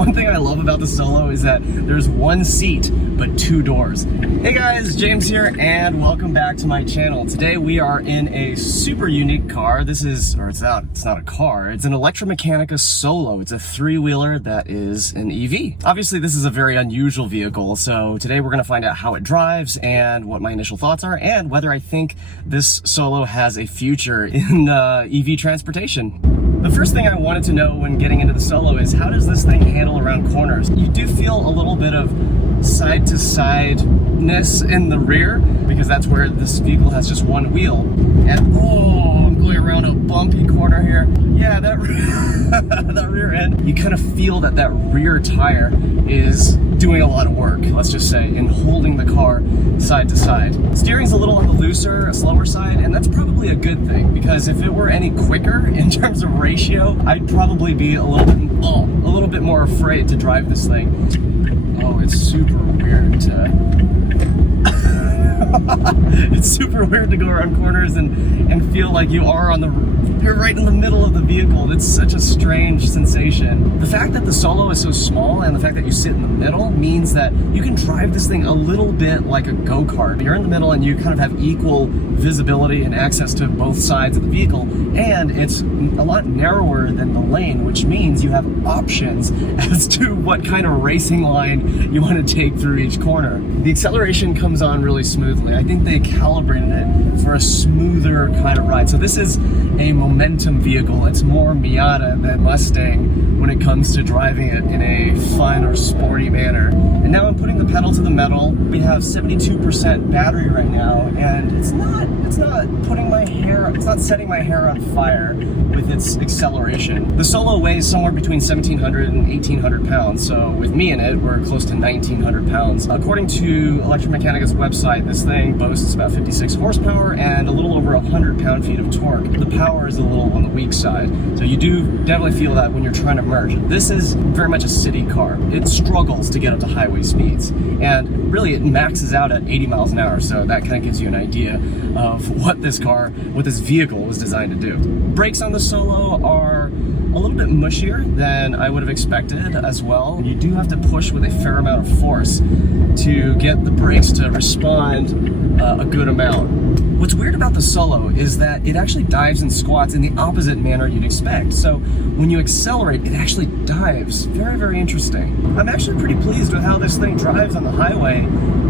One thing I love about the Solo is that there's one seat, but two doors. Hey guys, James here, and welcome back to my channel. Today we are in a super unique car. It's not a car, it's an ElectraMeccanica SOLO. It's a three-wheeler that is an EV. Obviously this is a very unusual vehicle, so today we're gonna find out how it drives and what my initial thoughts are, and whether I think this Solo has a future in EV transportation. The first thing I wanted to know when getting into the Solo is, how does this thing handle around corners? You do feel a little bit of side-to-side-ness in the rear, because that's where this vehicle has just one wheel. And oh, I'm going around a bumpy corner here. Yeah, that that rear end, you kind of feel that rear tire is doing a lot of work, let's just say, in holding the car side to side. Steering's a little on the looser, slower side, and that's probably a good thing, because if it were any quicker in terms of ratio, I'd probably be a little bit more afraid to drive this thing. Oh, it's super weird it's super weird to go around corners and feel like you're right in the middle of the vehicle. It's such a strange sensation. The fact that the Solo is so small and the fact that you sit in the middle means that you can drive this thing a little bit like a go-kart. You're in the middle and you kind of have equal visibility and access to both sides of the vehicle, and it's a lot narrower than the lane, which means you have options as to what kind of racing line you want to take through each corner. The acceleration comes on really smoothly. I think they calibrated it for a smoother kind of ride. So this is a momentum vehicle. It's more Miata than Mustang when it comes to driving it in a fun or sporty manner. And now I'm putting the pedal to the metal. We have 72% battery right now, and it's not setting my hair on fire with its acceleration. The Solo weighs somewhere between 1,700 and 1,800 pounds, so with me in it, we're close to 1,900 pounds. According to ElectraMeccanica's website, this thing boasts about 56 horsepower and a little over 100 pound-feet of torque. The power is a little on the weak side, so you do definitely feel that when you're trying to merge. This is very much a city car. It struggles to get up to highway speeds, and really it maxes out at 80 miles an hour, so that kind of gives you an idea of what this vehicle was designed to do. Brakes on the Solo are a little bit mushier than I would have expected as well. You do have to push with a fair amount of force to get the brakes to respond a good amount. What's weird about the Solo is that it actually dives and squats in the opposite manner you'd expect. So when you accelerate, it actually dives. Very, very interesting. I'm actually pretty pleased with how this thing drives on the highway.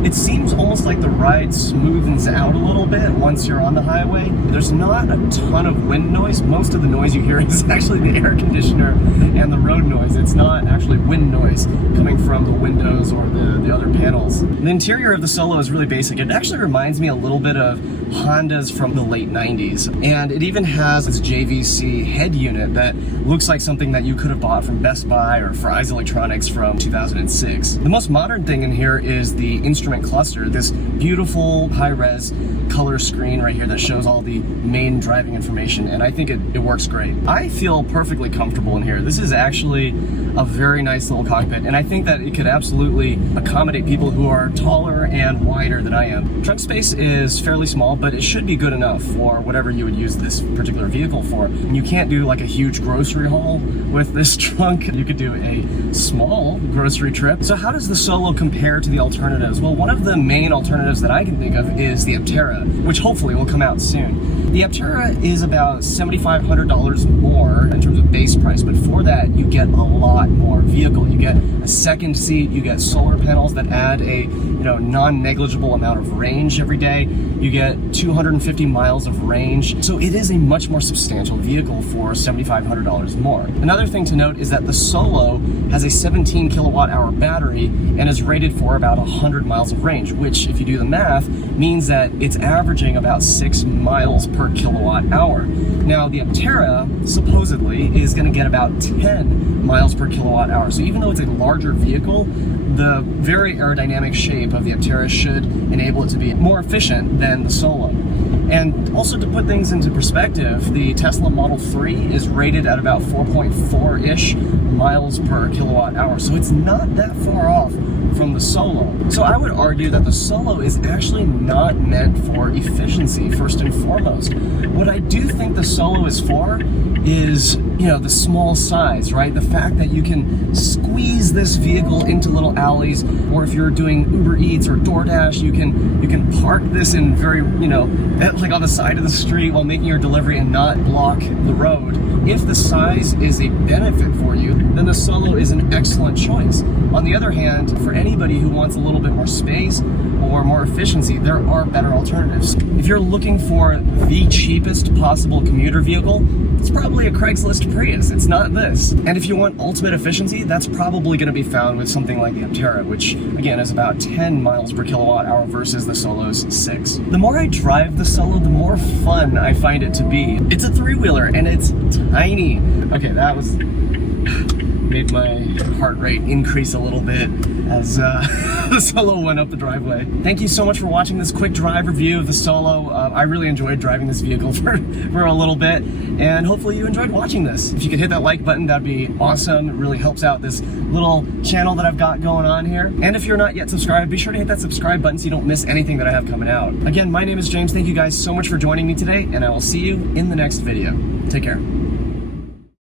It seems almost like the ride smoothens out a little bit once you're on the highway. There's not a ton of wind noise. Most of the noise you hear is actually the air conditioner and the road noise. It's not actually wind noise coming from the windows or the other panels. The interior of the Solo is really basic. It actually reminds me a little bit of Hondas from the late 90s. And it even has this JVC head unit that looks like something that you could have bought from Best Buy or Fry's Electronics from 2006. The most modern thing in here is the instrument cluster, this beautiful high-res color screen right here that shows all the main driving information, and I think it works great. I feel perfectly comfortable in here. This is actually a very nice little cockpit, and I think that it could absolutely accommodate people who are taller and wider than I am. Trunk space is fairly small, but it should be good enough for whatever you would use this particular vehicle for. And you can't do like a huge grocery haul with this trunk. You could do a small grocery trip. So how does the Solo compare to the alternatives? Well, one of the main alternatives that I can think of is the Aptera, which hopefully will come out soon. The Aptera is about $7,500 more in terms of base price, but for that you get a lot more vehicle. You get a second seat, you get solar panels that add a non-negligible amount of range every day. You get 250 miles of range. So it is a much more substantial vehicle for $7,500 more. Another thing to note is that the Solo has a 17 kilowatt hour battery and is rated for about 100 miles of range, which, if you do the math, means that it's averaging about 6 miles per kilowatt hour. Now, the Aptera supposedly is going to get about 10 miles per kilowatt hour. So even though it's a larger vehicle, the very aerodynamic shape of the Aptera should enable it to be more efficient than the Solo. And also, to put things into perspective, the Tesla Model 3 is rated at about 4.4-ish miles per kilowatt hour. So it's not that far off from the Solo. So I would argue that the Solo is actually not meant for efficiency, first and foremost. What I do think the Solo is for is, the small size, right? The fact that you can squeeze squeeze this vehicle into little alleys, or if you're doing Uber Eats or DoorDash, you can park this in very, like on the side of the street while making your delivery and not block the road. If the size is a benefit for you, then the Solo is an excellent choice. On the other hand, for anybody who wants a little bit more space or more efficiency, there are better alternatives. If you're looking for the cheapest possible commuter vehicle, it's probably a Craigslist Prius. It's not this. And if you want ultimate efficiency, that's probably going to be found with something like the Aptera, which again is about 10 miles per kilowatt hour versus the Solo's 6. The more I drive the Solo, the more fun I find it to be. It's a three-wheeler and it's tiny. Okay, that was made my heart rate increase a little bit as the Solo went up the driveway. Thank you so much for watching this quick drive review of the Solo. I really enjoyed driving this vehicle for a little bit, and hopefully you enjoyed watching this. If you could hit that like button, that'd be awesome. It really helps out this little channel that I've got going on here. And if you're not yet subscribed, be sure to hit that subscribe button so you don't miss anything that I have coming out. Again, my name is James. Thank you guys so much for joining me today, and I will see you in the next video. Take care.